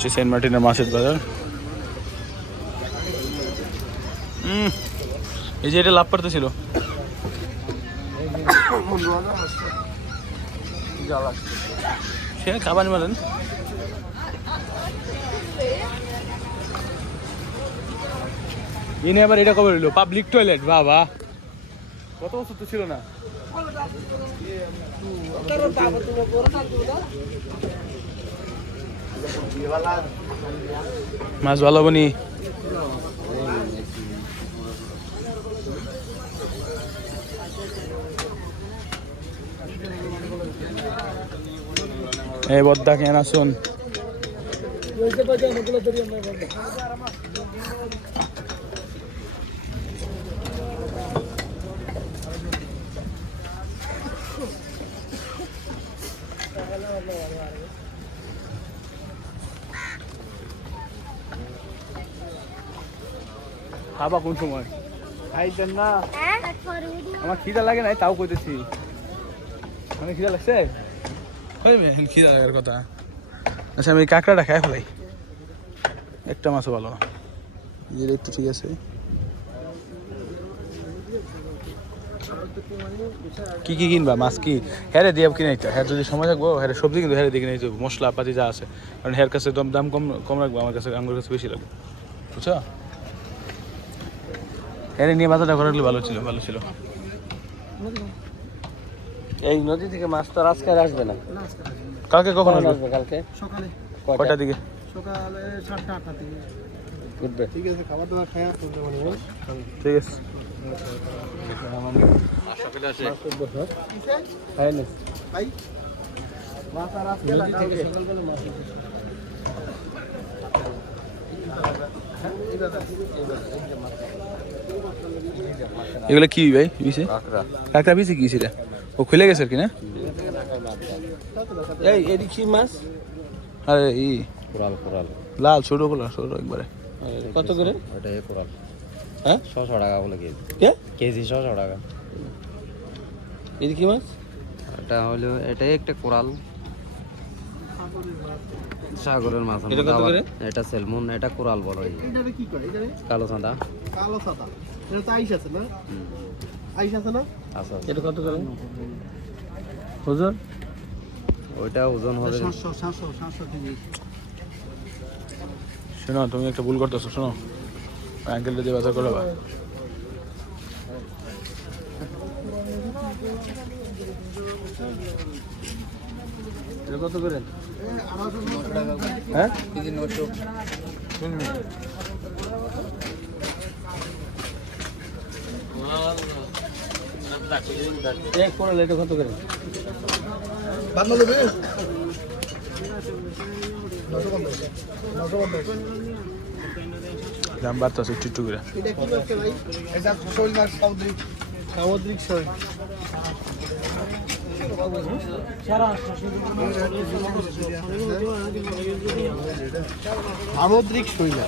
Saint মার্টিনের মাছের বাজার। এই যে এটা লাভ পারতেছিল, সে খাবার মারেন। ইনি আবার এটা কবে রইল পাবলিক টয়লেট, বাবা কত বছর তো ছিল না। মাছ ভালো বনি, এই বদ্দা কেন আসুন। খাবা কোন সময়? খাইতেন না, আমার খিদা লাগে নাই তাও কইতেছি। মানে খিদা লাগছে, খিদা লাগার কথা। আচ্ছা আমি কাঁকড়াটা খাই ফেলাই, একটা মাছও ভালো না। এই তো ঠিক আছে। কি কি কিনবা মাছ? কি হ্যারে দিয়ে কিনে নিতে, হ্যাঁ যদি সময় থাকবো হ্যাঁ সবজি কিন্তু হ্যারে দিয়ে কিনে নিতে, মশলা পাতি যা আছে। কারণ হ্যার কাছে দাম কম কম রাখবো, আমার কাছে আমার কাছে বেশি লাগবে, বুঝছো? হ্যাঁ নিয়ে বাজারটা করে রাখলে ভালো ছিল, ভালো ছিল। এই নদী থেকে মাছ তো আজকে আসবে না, কালকে কখন আসবে? কালকে সকালে। কয়টার দিকে? সকালে 7টা 8টার দিকে উঠবে। ঠিক আছে, খাবার দাবার খাই তুলতে পারবো। ঠিক আছে। এগুলো কি ভাই বিছে? কাঁকড়া বিছে কি সেটা? ও খুলে গেছে আর কি না? এই এদিক কি মাছ? আরে ই কোরাল, কোরাল লাল ছোট গুলো, ছোট একবারে। কত করে? ওটা কোরাল, হ্যাঁ 600 টাকা বলে কেজি। কে কেজি 600 টাকা। এদিক কি মাছ? এটা হলো এটাই একটা কোরাল, সাগরের মাছ। এটা সেলমন, এটা কোরাল বলো। এটারে কি করে? এটারে কালো সাদা, কালো সাদা। এটা তো আইস আছে না? আইস আছে না? আচ্ছা এটা কত করে ওজন? ওইটা ওজন হবে 700 কেজি। শোনো তুমি একটা ভুল করতেছো, শোনো আঙ্কেলটা দিয়ে বাজার করে এটা কত করে? হ্যাঁ কেজি 900। এক কোরাল এটা কত করে? বাংলা দেবে 950। দাম বাড়তেছে একটু একটু করে। এটা কি মাছ ভাই? এটা শোল মাছ, সামুদ্রিক, সামুদ্রিক শোল। সামুদ্রিক শৈল।